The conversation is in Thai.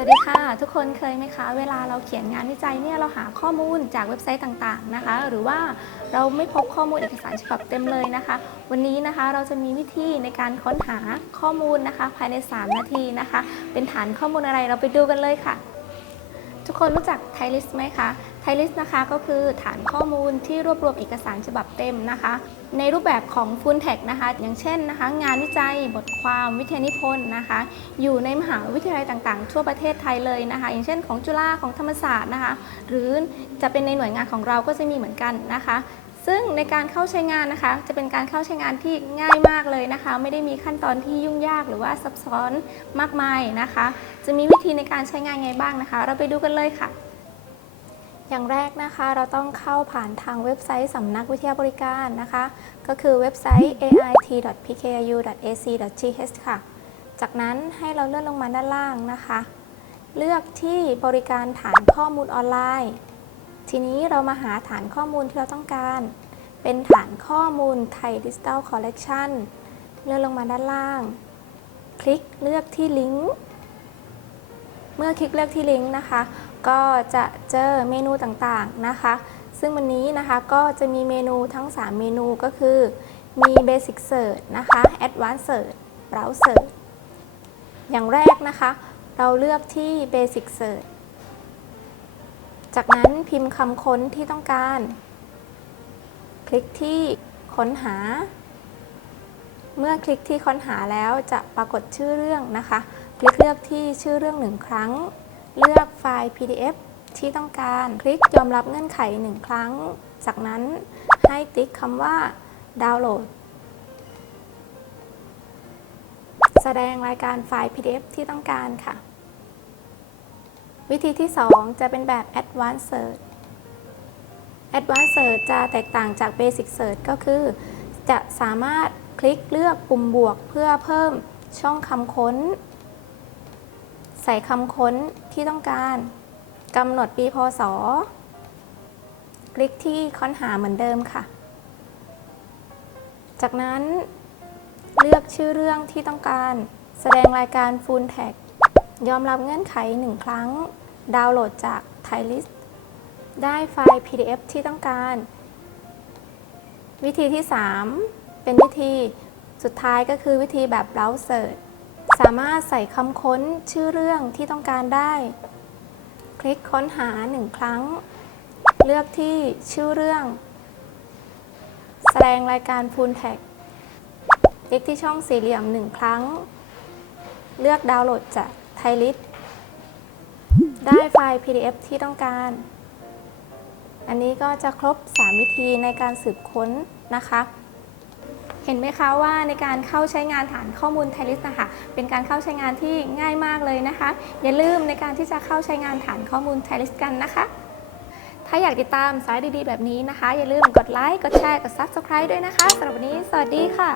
วัสดีค่ะ ทุกคนเคยไหมคะ เวลาเราเขียนงานวิจัยเนี่ยเราหาข้อมูลจากเว็บไซต์ต่างๆนะคะ หรือว่าเราไม่พบข้อมูลเอกสารฉบับเต็มเลยนะคะ วันนี้นะคะเราจะมีวิธีในการค้นหาข้อมูลนะคะ ภายใน 3 นาทีนะคะ เป็นฐานข้อมูลอะไรเราไปดูกันเลยค่ะ ทุกคนรู้จักไทลิสไหมคะ ไทลิสนะคะก็คือฐานข้อมูลที่รวบรวมเอกสารฉบับเต็มนะคะ ในรูปแบบของฟู l แท็กนะคะ อย่างเช่นนะคะ งานวิจัยบทความวิทยานิพนธ์นะคะ อยู่ในมหาวิทยาลัยต่างๆ ทั่วประเทศไทยเลยนะคะ อย่างเช่นของจุฬาของธรรมศาสตร์นะคะ หรือจะเป็นในหน่วยงานของเราก็จะมีเหมือนกันนะคะซึ่งในการเข้าใช้งานนะคะ จะเป็นการเข้าใช้งานที่ง่ายมากเลยนะคะ ไม่ได้มีขั้นตอนที่ยุ่งยากหรือว่าซับซ้อนมากมายนะคะ จะมีวิธีในการใช้งานไงบ้างนะคะ เราไปดูกันเลยค่ะ อย่างแรกนะคะเราต้องเข้าผ่านทางเว็บไซต์สำนักวิทยาบริการนะคะ ก็คือเว็บไซต์ ait.pku.ac.th ค่ะ จากนั้นให้เราเลื่อนลงมาด้านล่างนะคะ เลือกที่บริการฐานข้อมูลออนไลน์ ทีนี้เรามาหาฐานข้อมูลที่เราต้องการ เป็นฐานข้อมูลไทย Digital Collection เลื่อนลงมาด้านล่าง คลิกเลือกที่ลิงก์ เมื่อคลิกเลือกที่ลิงก์นะคะ ก็จะเจอเมนูต่างๆนะคะ ซึ่งวันนี้นะคะก็จะมีเมนูทั้ง 3 เมนูก็คือ มี Basic Search นะคะ Advanced Search Browse Search อย่างแรกนะคะ เราเลือกที่ Basic Search จากนั้นพิมพ์คำค้นที่ต้องการ คลิกที่ค้นหา เมื่อคลิกที่ค้นหาแล้วจะปรากฏชื่อเรื่องนะคะ คลิกเลือกที่ชื่อเรื่องหนึ่งครั้ง เลือก ล์ PDF ที่ต้องการ คลิกยอมรับเงื่อนไขหนึ่งครั้ง จากนั้นให้ติ๊กคำว่าดาวน์โหลด แสดงรายการไฟล์ PDF ที่ต้องการค่ะ วิธีที่ 2 จะเป็นแบบ Advanced Search Advanced Search จะแตกต่างจาก Basic Search ก็คือ จะสามารถคลิกเลือกปุ่มบวกเพื่อเพิ่มช่องคำค้น ส่คำค้นที่ต้องการกำหนดปีพศ คลิกที่ค้นหาเหมือนเดิมค่ะ จากนั้นเลือกชื่อเรื่องที่ต้องการ แสดงรายการ Full Tag ยอมรับเงื่อนไขหนึ่งครั้ง ดาวน์โหลดจาก Thailand ได้ไฟล์ PDF ที่ต้องการ วิธีที่ 3 เป็นวิธีสุดท้ายก็คือวิธีแบบ Browser สามารถใส่คำค้นชื่อเรื่องที่ต้องการได้ คลิกค้นหาหนึ่งครั้ง เลือกที่ชื่อเรื่อง แสดงรายการ Full Tag คลิกที่ช่องสี่เหลี่ยมหนึ่งครั้ง เลือกดาวน์โหลดจากไทลิสได้ไฟล์ PDF ที่ต้องการ อันนี้ก็จะครบ 3 วิธีในการสืบค้นนะคะ เห็นไหมคะว่าในการเข้าใช้งานฐานข้อมูลไทลิสนะคะเป็นการเข้าใช้งานที่ง่ายมากเลยนะคะ อย่าลืมในการที่จะเข้าใช้งานฐานข้อมูลไทลิสกันนะคะถ้าอยากติดตามสายดีๆ แบบนี้นะคะ อย่าลืมกดไลค์ กดแชร์ กด Subscribe ด้วยนะคะสำหรับวันนี้ สวัสดีค่ะ